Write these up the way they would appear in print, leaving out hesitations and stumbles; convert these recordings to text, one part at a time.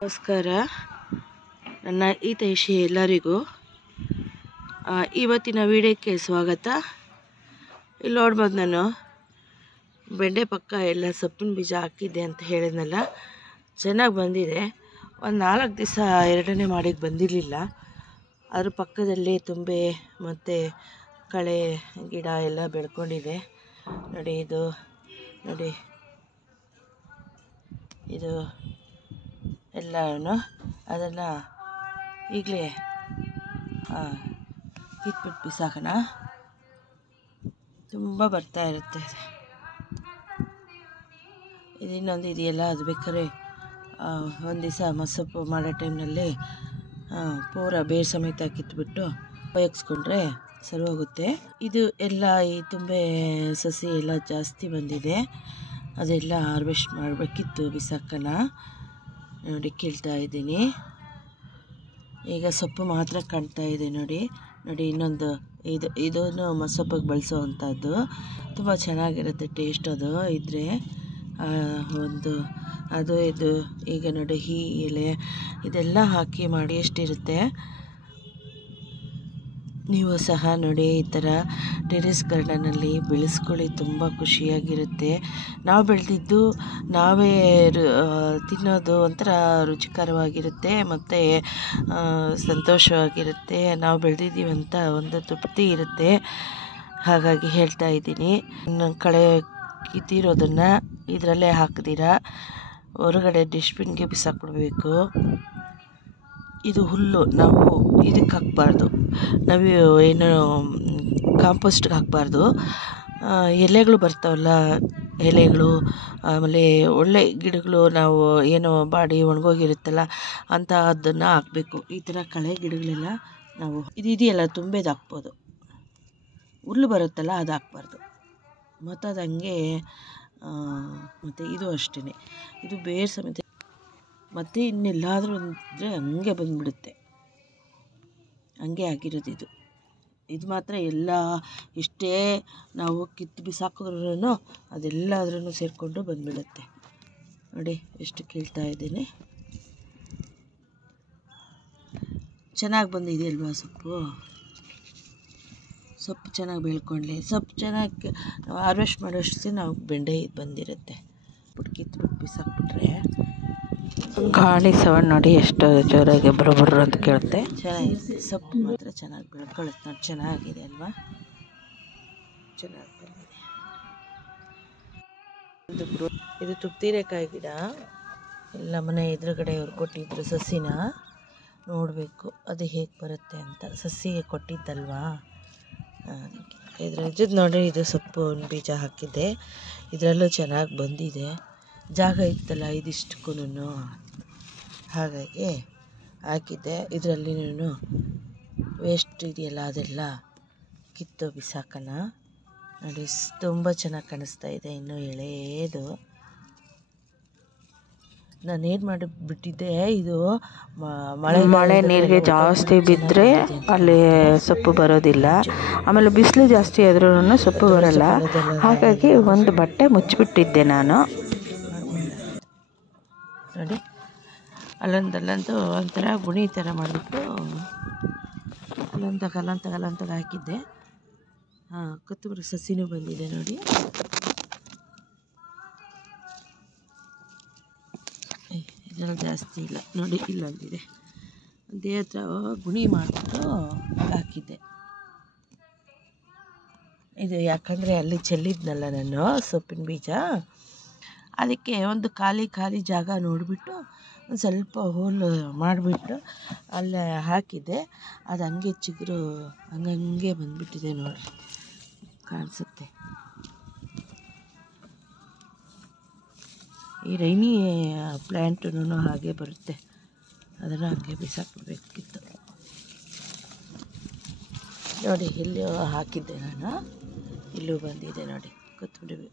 ನಮಸ್ಕಾರ, ನನ್ನ ಹಿತೈಷಿ ಎಲ್ಲರಿಗೂ ಇವತ್ತಿನ ವಿಡಿಯೋಕ್ಕೆ ಸ್ವಾಗತ. ಇಲ್ಲಿ ನೋಡ್ಬೋದು, ನಾನು ಬೆಂಡೆ ಪಕ್ಕ ಎಲ್ಲ ಸೊಪ್ಪಿನ ಬೀಜ ಹಾಕಿದ್ದೆ ಅಂತ ಹೇಳಿದ್ನಲ್ಲ, ಚೆನ್ನಾಗಿ ಬಂದಿದೆ. ಒಂದು 4 ದಿವಸ ಎರಡನೇ ಮಾಡಿಗೆ ಬಂದಿರಲಿಲ್ಲ. ಅದ್ರ ಪಕ್ಕದಲ್ಲಿ ತುಂಬೆ ಮತ್ತು ಕಳೆ ಗಿಡ ಎಲ್ಲ ಬೆಳ್ಕೊಂಡಿದೆ. ನೋಡಿ, ಇದು ಎಲ್ಲನೂ ಅದನ್ನು ಈಗಲೇ ಕಿತ್ಬಿಟ್ಟು ಬಿಸಾಕೋಣ. ತುಂಬ ಬರ್ತಾ ಇರುತ್ತೆ. ಇದು ಇನ್ನೊಂದು ಇದೆಯಲ್ಲ, ಅದು ಬೇಕಾದ್ರೆ ಒಂದು ದಿವಸ ಮಸೊಪ್ಪು ಮಾಡೋ ಟೈಮ್ನಲ್ಲಿ ಪೂರ ಬೇರು ಸಮೇತ ಕಿತ್ಬಿಟ್ಟು ಉಪಯೋಗಿಸ್ಕೊಂಡ್ರೆ ಸರಿ ಹೋಗುತ್ತೆ. ಇದು ಎಲ್ಲ ಈ ತುಂಬೆ ಸಸಿ ಎಲ್ಲ ಜಾಸ್ತಿ ಬಂದಿದೆ, ಅದೆಲ್ಲ ಹಾರ್ವೆಸ್ಟ್ ಮಾಡಬೇಕಿತ್ತು, ಬಿಸಾಕೋಣ. ನೋಡಿ, ಕೀಳ್ತಾ ಇದ್ದೀನಿ. ಈಗ ಸೊಪ್ಪು ಮಾತ್ರ ಕಾಣ್ತಾ ಇದೆ. ನೋಡಿ, ಇನ್ನೊಂದು ಇದನ್ನು ಮಸೊಪ್ಪಿಗೆ ಬಳಸೋ ಅಂಥದ್ದು ತುಂಬ ಚೆನ್ನಾಗಿರುತ್ತೆ. ಟೇಸ್ಟ್ ಅದು ಇದ್ದರೆ ಇದು ಈಗ ನೋಡಿ, ಈ ಎಲೆ ಇದೆಲ್ಲ ಹಾಕಿ ಮಾಡಿ ಎಷ್ಟಿರುತ್ತೆ. ನೀವು ಸಹ ನೋಡಿ, ಈ ಥರ ಟೆರೆಸ್ ಗಾರ್ಡನಲ್ಲಿ ಬೆಳೆಸ್ಕೊಳ್ಳಿ, ತುಂಬ ಖುಷಿಯಾಗಿರುತ್ತೆ. ನಾವು ಬೆಳೆದಿದ್ದು ನಾವೇ ತಿನ್ನೋದು ಒಂಥರ ರುಚಿಕರವಾಗಿರುತ್ತೆ ಮತ್ತು ಸಂತೋಷವಾಗಿರುತ್ತೆ. ನಾವು ಬೆಳೆದಿದ್ದೀವಿ ಅಂತ ಒಂದು ತೃಪ್ತಿ ಇರುತ್ತೆ. ಹಾಗಾಗಿ ಹೇಳ್ತಾ ಇದ್ದೀನಿ, ಕಳೆ ಕಿತ್ತಿರೋದನ್ನು ಇದರಲ್ಲೇ ಹಾಕಿದಿರ ಹೊರಗಡೆ ಡಸ್ಟ್ಬಿನ್ಗೆ ಬಿಸಾಕ್ಬಿಡ್ಬೇಕು. ಇದು ಹುಲ್ಲು, ನಾವು ಇದಕ್ಕೆ ಹಾಕಬಾರ್ದು, ನಾವು ಏನು ಕಾಂಪೋಸ್ಟ್ಗೆ ಹಾಕಬಾರ್ದು. ಎಲೆಗಳು ಬರ್ತಾವಲ್ಲ, ಎಲೆಗಳು, ಆಮೇಲೆ ಒಳ್ಳೆ ಗಿಡಗಳು, ನಾವು ಏನೋ ಬಾಡಿ ಒಣಗೋಗಿರುತ್ತಲ್ಲ ಅದನ್ನು ಹಾಕಬೇಕು. ಈ ಥರ ಕಳೆ ಗಿಡಗಳೆಲ್ಲ ನಾವು ಇದೆಯಲ್ಲ ತುಂಬೆದು ಹಾಕ್ಬೋದು. ಹುಲ್ಲು ಬರುತ್ತಲ್ಲ, ಅದು ಹಾಕ್ಬಾರ್ದು. ಮತ್ತು ಅದು ಹಂಗೆ, ಮತ್ತು ಇದು ಅಷ್ಟೇ, ಇದು ಬೇರು ಸಮೇತ. ಮತ್ತು ಇನ್ನೆಲ್ಲಾದರೂ ಅಂದರೆ ಹಂಗೆ ಬಂದುಬಿಡುತ್ತೆ, ಹಂಗೆ ಆಗಿರೋದು ಇದು ಮಾತ್ರ. ಎಲ್ಲ ಇಷ್ಟೇ ನಾವು ಕಿತ್ತು ಬಿಸಾಕಿದ್ರೂ ಅದೆಲ್ಲದ್ರೂ ಸೇರಿಕೊಂಡು ಬಂದುಬಿಡುತ್ತೆ. ನೋಡಿ, ಎಷ್ಟು ಕೀಳ್ತಾ ಇದ್ದೀನಿ. ಚೆನ್ನಾಗಿ ಬಂದಿದೆ ಅಲ್ವಾ ಸೊಪ್ಪು ಚೆನ್ನಾಗಿ ಬೆಳ್ಕೊಳ್ಳಿ. ಸೊಪ್ಪು ಚೆನ್ನಾಗಿ ಹಾರ್ವೆಸ್ಟ್ ಮಾಡೋಷ್ಟು ನಾವು ಬೆಂಡೆ ಬಂದಿರುತ್ತೆ. ಕಿತ್ಬಿಟ್ಟು ಬಿಸಾಕ್ಬಿಟ್ರೆ ಗಾಳಿ ಸೌಂಡ್ ನೋಡಿ, ಎಷ್ಟು ಜೋರಾಗಿ ಬರೋಬರ್ರು ಅಂತ ಕೇಳುತ್ತೆ. ಚೆನ್ನಾಗಿದೆ, ಸೊಪ್ಪು ಮಾತ್ರ ಚೆನ್ನಾಗಿ ಬೆಳ್ಕೊಳ್ಳುತ್ತೆ ನೋಡಿ. ಚೆನ್ನಾಗಿದೆ ಅಲ್ವಾ, ಚೆನ್ನಾಗಿ ಬಂದಿದೆ. ಇದು ತುಪ್ತೀರೆಕಾಯಿ ಗಿಡ, ಎಲ್ಲ ಮನೆ ಎದುರುಗಡೆ ಅವ್ರು ಕೊಟ್ಟಿದ್ರು ಸಸಿನ. ನೋಡಬೇಕು ಅದು ಹೇಗೆ ಬರುತ್ತೆ ಅಂತ. ಸಸಿಗೆ ಕೊಟ್ಟಿದ್ದಲ್ವಾ, ಇದ್ರ ನೋಡಿ, ಇದು ಸೊಪ್ಪು ಬೀಜ ಹಾಕಿದ್ದೆ, ಇದರಲ್ಲೂ ಚೆನ್ನಾಗಿ ಬಂದಿದೆ. ಜಾಗ ಇತ್ತಲ್ಲ ಇದಿಷ್ಟಕ್ಕೂ, ಹಾಗಾಗಿ ಹಾಕಿದ್ದೆ. ಇದರಲ್ಲಿ ವೇಸ್ಟ್ ಇದೆಯಲ್ಲ ಅದೆಲ್ಲ ಕಿತ್ತು ಬಿಸಾಕೋಣ. ನೋಡಿ, ತುಂಬ ಚೆನ್ನಾಗಿ ಕಾಣಿಸ್ತಾ ಇದೆ, ಇನ್ನೂ ಎಳೆಯದು. ನಾನೇನು ಮಾಡಿಬಿಟ್ಟಿದ್ದೆ, ಇದು ಮಳೆ ನೀರಿಗೆ ಜಾಸ್ತಿ ಬಿದ್ದರೆ ಅಲ್ಲಿ ಸೊಪ್ಪು ಬರೋದಿಲ್ಲ. ಆಮೇಲೆ ಬಿಸಿಲು ಜಾಸ್ತಿ ಆದ್ರೂ ಸೊಪ್ಪು ಬರಲ್ಲ. ಹಾಗಾಗಿ ಒಂದು ಬಟ್ಟೆ ಮುಚ್ಚಿಬಿಟ್ಟಿದ್ದೆ ನಾನು. ನೋಡಿ, ಅಲ್ಲೊಂದಲ್ಲಂತೂ ಒಂಥರ ಗುಣಿ ಥರ ಮಾಡಿಬಿಟ್ಟು ಅಲ್ಲೊಂದಾಗ ಹಾಕಿದ್ದೆ. ಕೊತ್ತಂಬರಿ ಸಸಿನೂ ಬಂದಿದೆ ನೋಡಿ. ಇದರಲ್ಲಿ ಜಾಸ್ತಿ ಇಲ್ಲ ನೋಡಿ, ಇಲ್ಲೊಂದಿದೆ. ಅದೇ ಹತ್ರ ಗುಣಿ ಮಾಡಿಬಿಟ್ಟು ಹಾಕಿದ್ದೆ. ಇದು ಯಾಕಂದರೆ ಅಲ್ಲಿ ಚೆಲ್ಲಿದ್ನಲ್ಲ ನಾನು ಸೊಪ್ಪಿನ ಬೀಜ, ಅದಕ್ಕೆ ಒಂದು ಖಾಲಿ ಜಾಗ ನೋಡಿಬಿಟ್ಟು ಒಂದು ಸ್ವಲ್ಪ ಹೋಲು ಮಾಡಿಬಿಟ್ಟು ಅಲ್ಲೇ ಹಾಕಿದ್ದೆ. ಅದು ಹಂಗೆ ಚಿಗುರು ಹಂಗೆ ಬಂದುಬಿಟ್ಟಿದೆ ನೋಡಿ, ಕಾಣಿಸುತ್ತೆ. ಈ ರೈನಿ ಪ್ಲ್ಯಾಂಟೂ ಹಾಗೆ ಬರುತ್ತೆ, ಅದನ್ನು ಹಾಗೆ ಬಿಸಾಕ್ಬಿಡ್ಬೇಕಿತ್ತು. ನೋಡಿ, ಇಲ್ಲಿ ಹಾಕಿದ್ದೆ ನಾನು, ಇಲ್ಲೂ ಬಂದಿದೆ ನೋಡಿ ಕೊತ್ತಂಬರಿ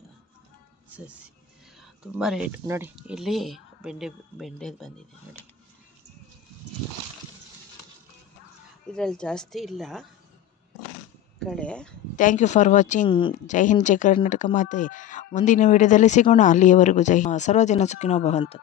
ಸಸಿ. ತುಂಬ ರೇಟ್ ನೋಡಿ. ಇಲ್ಲಿ ಬೆಂಡೆದು ಬಂದಿದೆ ನೋಡಿ. ಇದರಲ್ಲಿ ಜಾಸ್ತಿ ಇಲ್ಲ ಕಳೆ. Thank you for watching. ಜೈ ಹಿಂದ್, ಜೈ ಕರ್ನಾಟಕ ಮಾತೆ. ಮುಂದಿನ ವಿಡಿಯೋದಲ್ಲಿ ಸಿಗೋಣ. ಅಲ್ಲಿಯವರೆಗೂ ಸರ್ವಜನ ಸುಖಿನೋ ಭವಂತು.